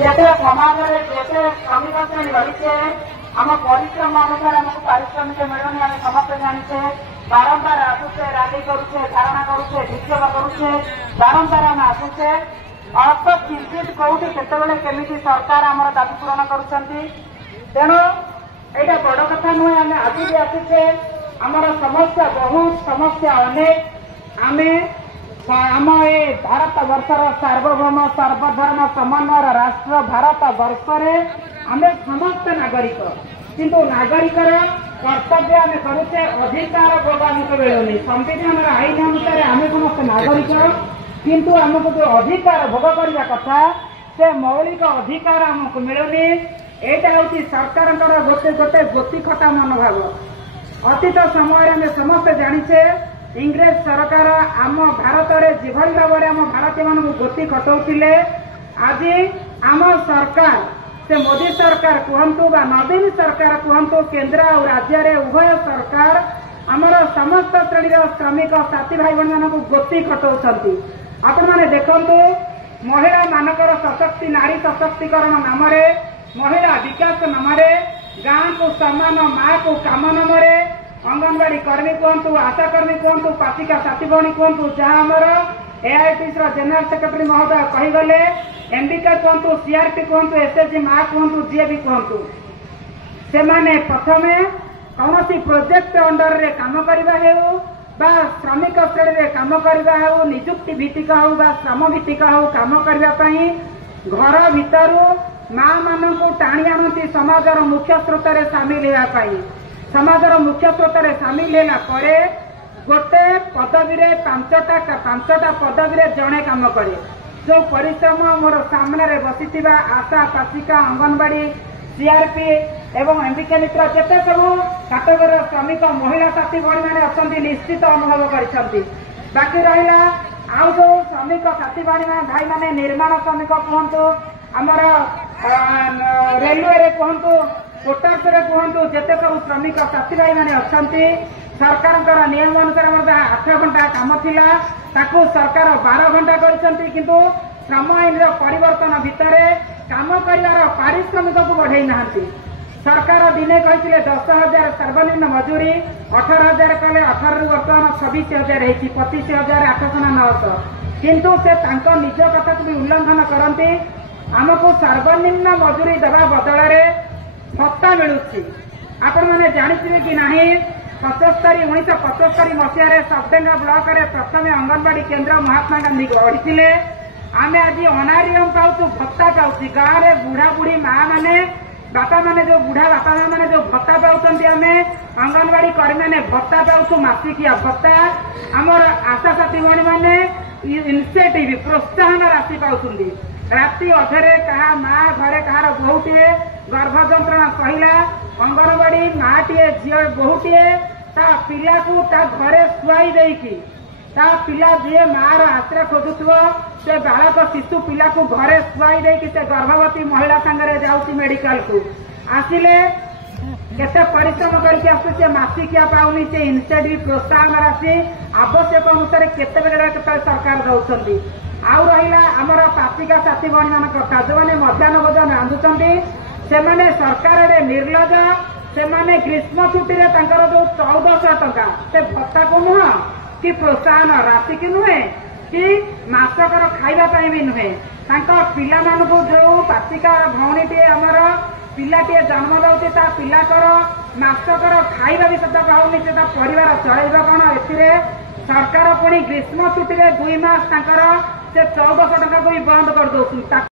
ଯେତେ ସମାଜରେ ଯେତେ ଶ୍ରମିକ ଶ୍ରେଣୀ ରହିଛେ ଆମ ପରିଶ୍ରମ ଅନୁସାରେ ଆମକୁ ପାରିଶ୍ରମିକ ମିଳୁନି ଆମେ ସମସ୍ତେ ଜାଣିଛେ। ବାରମ୍ବାର ଆସୁଛେ, ରାଲି କରୁଛେ, ଧାରଣା କରୁଛେ, ବିକ୍ଷୋଭ କରୁଛେ, ବାରମ୍ବାର ଆମେ ଆସୁଛେ। ଅଳ୍ପ କିଞ୍ଚିତ୍ କୋଉଠି କେତେବେଳେ କେମିତି ସରକାର ଆମର ଦାବି ପୂରଣ କରୁଛନ୍ତି। ତେଣୁ ଏଇଟା ବଡ କଥା ନୁହେଁ। ଆମେ ଆଜି ବି ଆସିଛେ, ଆମର ସମସ୍ୟା ବହୁତ, ସମସ୍ୟା ଅନେକ। ଆମେ ଆମ ଏ ଭାରତ ବର୍ଷର ସାର୍ବଭୌମ ସର୍ବଧର୍ମ ସମନ୍ୱୟର ରାଷ୍ଟ୍ର ଭାରତ ବର୍ଷରେ ଆମେ ସମସ୍ତ ନାଗରିକ, କିନ୍ତୁ ନାଗରିକର କର୍ତ୍ତବ୍ୟ ଆମେ କରୁଛେ, ଅଧିକାର ଭୋଗ ଆମକୁ ମିଳୁନି। ସମ୍ବିଧାନର ଆଇନ ଅନୁସାରେ ଆମେ ସମସ୍ତେ ନାଗରିକ, କିନ୍ତୁ ଆମକୁ ଯୋଉ ଅଧିକାର ଭୋଗ କରିବା କଥା ସେ ମୌଳିକ ଅଧିକାର ଆମକୁ ମିଳୁନି। ଏଇଟା ହେଉଛି ସରକାରଙ୍କର ଗୋଟେ ଗୋତି ଖଟା ମନୋଭାବ। ଅତୀତ ସମୟରେ ଆମେ ସମସ୍ତେ ଜାଣିଛେ ଇଂରେଜ ସରକାର ଆମ ଭାରତରେ ଯେଭଳି ଭାବରେ ଆମ ଭାରତୀୟମାନଙ୍କୁ ଗୋତି ଖଟାଉଥିଲେ, ଆଜି ଆମ ସରକାର, ସେ ମୋଦି ସରକାର କୁହନ୍ତୁ ବା ନବୀନ ସରକାର କୁହନ୍ତୁ, କେନ୍ଦ୍ର ଆଉ ରାଜ୍ୟରେ ଉଭୟ ସରକାର ଆମର ସମସ୍ତ ଶ୍ରେଣୀର ଶ୍ରମିକ ସାଥୀ ଭାଇ ଭଉଣୀମାନଙ୍କୁ ଗୋତି ଖଟାଉଛନ୍ତି। ଆପଣମାନେ ଦେଖନ୍ତୁ, ମହିଳା ମାନଙ୍କର ସଶକ୍ତି, ନାରୀ ସଶକ୍ତିକରଣ ନାମରେ, ମହିଳା ବିକାଶ ନାମରେ, ଗାଁକୁ ସମାନ, ମାକୁ କାମ ନାମରେ ଅଙ୍ଗନବାଡି କର୍ମୀ କୁହନ୍ତୁ, ଆଶା କର୍ମୀ କୁହନ୍ତୁ, ପାଚିକା ସାଥୀ ଭଉଣୀ କୁହନ୍ତୁ, ଯାହା ଆମର ଏଆଇଟିସିର ଜେନେରାଲ ସେକ୍ରେଟାରୀ ମହୋଦୟ କହିଗଲେ, ଏମବିକେ କୁହନ୍ତୁ, ସିଆରପି କୁହନ୍ତୁ, ଏସଏଚଜି ମା କୁହନ୍ତୁ, ଯିଏ ବି କୁହନ୍ତୁ, ସେମାନେ ପ୍ରଥମେ କୌଣସି ପ୍ରୋଜେକ୍ଟ ଅଣ୍ଡରରେ କାମ କରିବା ହେଉ ବା ଶ୍ରମିକ ଶ୍ରେଣୀରେ କାମ କରିବା ହେଉ, ନିଯୁକ୍ତି ଭିତ୍ତିକ ହେଉ ବା ଶ୍ରମ ଭିତ୍ତିକ ହେଉ, କାମ କରିବା ପାଇଁ ଘର ଭିତରୁ ମା ମାନଙ୍କୁ ଟାଣି ଆଣନ୍ତି ସମାଜର ମୁଖ୍ୟ ସ୍ରୋତରେ ସାମିଲ ହେବା ପାଇଁ। ସମାଜର ମୁଖ୍ୟ ସ୍ରୋତରେ ସାମିଲ ହେଲା ପରେ ଗୋଟେ ପଦବୀରେ ପାଞ୍ଚଟା ପଦବୀରେ ଜଣେ କାମ କରେ। ଯୋଉ ପରିଶ୍ରମ ମୋର ସାମ୍ନାରେ ବସିଥିବା ଆଶା, ପାଚିକା, ଅଙ୍ଗନବାଡି, ସିଆରପି ଏବଂ ଏମବିକେ ମିତ୍ର ଯେତେ ସବୁ କାଟଗୋରୀର ଶ୍ରମିକ ମହିଳା ସାଥୀ ଭଉଣୀମାନେ ଅଛନ୍ତି ନିଶ୍ଚିତ ଅନୁଭବ କରିଛନ୍ତି। ବାକି ରହିଲା ଆଉ ଯୋଉ ଶ୍ରମିକ ସାଥୀ ଭାଇମାନେ ନିର୍ମାଣ ଶ୍ରମିକ କୁହନ୍ତୁ, ଆମର ରେଲୱେରେ କୁହନ୍ତୁ, କୋଟାର୍ସରେ କୁହନ୍ତୁ, ଯେତେ ସବୁ ଶ୍ରମିକ ସାଥୀ ଭାଇମାନେ ଅଛନ୍ତି, ସରକାରଙ୍କର ନିୟମ ଅନୁସାରେ ଆମର ଯାହା 8 ଘଣ୍ଟା କାମ ଥିଲା ତାକୁ ସରକାର 12 ଘଣ୍ଟା କରିଛନ୍ତି। କିନ୍ତୁ ଶ୍ରମ ଆଇନର ପରିବର୍ତ୍ତନ ଭିତରେ କାମ କରିବାର ପାରିଶ୍ରମିକକୁ ବଢେଇ ନାହାନ୍ତି। ସରକାର ଦିନେ କହିଥିଲେ 10,000 ସର୍ବନିମ୍ନ ମଜୁରୀ, 18,000 କଲେ, 18ରୁ ବର୍ତ୍ତମାନ 26,000 ହେଇଛି, 25,800 ନା 900। କିନ୍ତୁ ସେ ତାଙ୍କ ନିଜ କଥାକୁ ବି ଉଲ୍ଲଂଘନ କରନ୍ତି। ଆମକୁ ସର୍ବନିମ୍ନ ମଜୁରୀ ଦେବା ବଦଳରେ ଭତ୍ତା ମିଳୁଛି। ଆପଣମାନେ ଜାଣିଥିବେ କି ନାହିଁ, 1975 ମସିହାରେ ସବଡେଙ୍ଗା ବ୍ଲକରେ ପ୍ରଥମେ ଅଙ୍ଗନବାଡି କେନ୍ଦ୍ର ମହାତ୍ମା ଗାନ୍ଧୀ ଗଢିଥିଲେ। ଆମେ ଆଜି ଅନାରିୟମ ପାଉଛୁ, ଭତ୍ତା ପାଉଛୁ। ଗାଁରେ ବୁଢା ବୁଢୀ ମା ମାନେ, ବାପା ମାନେ, ଯୋଉ ବୁଢା ବାପା ମା ମାନେ ଯୋଉ ଭତ୍ତା ପାଉଛନ୍ତି, ଆମେ ଅଙ୍ଗନବାଡି କର୍ମୀମାନେ ଭତ୍ତା ପାଉଛୁ, ମାସିକିଆ ଭତ୍ତା। ଆମର ଆଶା ସାଥୀ ଭଉଣୀ ମାନେ ଇନସେଟିଭ ପ୍ରୋତ୍ସାହନ ରାଶି ପାଉଛନ୍ତି। ରାତି ଅଧରେ କାହା ମା ଘରେ କାହାର ବୋହୂଟିଏ ଗର୍ଭ ଯନ୍ତ୍ରଣା ସହିଲା, ଅଙ୍ଗନବାଡି ମାଟିଏ ଝିଅ ବୋହୂଟିଏ ତା ପିଲାକୁ ତା ଘରେ ଶୁଆଇ ଦେଇକି, ତା ପିଲା ଯିଏ ମାର ଆଶ୍ରୟ ଖୋଜୁଥିବ, ସେ ବାଳକ ଶିଶୁ ପିଲାକୁ ଘରେ ଶୁଆଇ ଦେଇକି ସେ ଗର୍ଭବତୀ ମହିଳା ସାଙ୍ଗରେ ଯାଉଛି ମେଡିକାଲକୁ। ଆସିଲେ କେତେ ପରିଶ୍ରମ କରିକି ଆସୁଛି, ସେ ମାସିକିଆ ପାଉନି, ସେ ଇନସେଟିଭ ପ୍ରୋତ୍ସାହନ ରାଶି ଆବଶ୍ୟକ ଅନୁସାରେ କେତେବେଳେ ସରକାର ଦଉଛନ୍ତି। ଆଉ ରହିଲା ଆମର ପାଚିକା ସାଥୀ ଭଉଣୀ ମାନଙ୍କ କଥା, ଯୋଉମାନେ ମଧ୍ୟାହ୍ନ ଭୋଜନ ରାନ୍ଧୁଛନ୍ତି, ସେମାନେ ସରକାରରେ ନିର୍ଲଜ। ସେମାନେ ଗ୍ରୀଷ୍ମ ଛୁଟିରେ ତାଙ୍କର ଯୋଉ 1400 ଟଙ୍କା, ସେ ଭତ୍ତାକୁ ନୁହଁ କି ପ୍ରୋତ୍ସାହନ ରାଶିକି ନୁହେଁ କି ମାସକର ଖାଇବା ପାଇଁ ବି ନୁହେଁ, ତାଙ୍କ ପିଲାମାନଙ୍କୁ ଯୋଉ ପାଚିକା ଭଉଣୀଟିଏ ଆମର ପିଲାଟିଏ ଜନ୍ମ ଦଉଛି, ତା ପିଲାଙ୍କର ମାସକର ଖାଇବା ବି ସେତକ ହଉନି, ସେ ତା ପରିବାର ଚଳେଇବ କଣ? ଏଥିରେ ସରକାର ପୁଣି ଗ୍ରୀଷ୍ମ ଛୁଟିରେ 2 ମାସ ତାଙ୍କର ସେ 1400 ଟଙ୍କାକୁ ବି ବନ୍ଦ କରିଦଉଛନ୍ତି।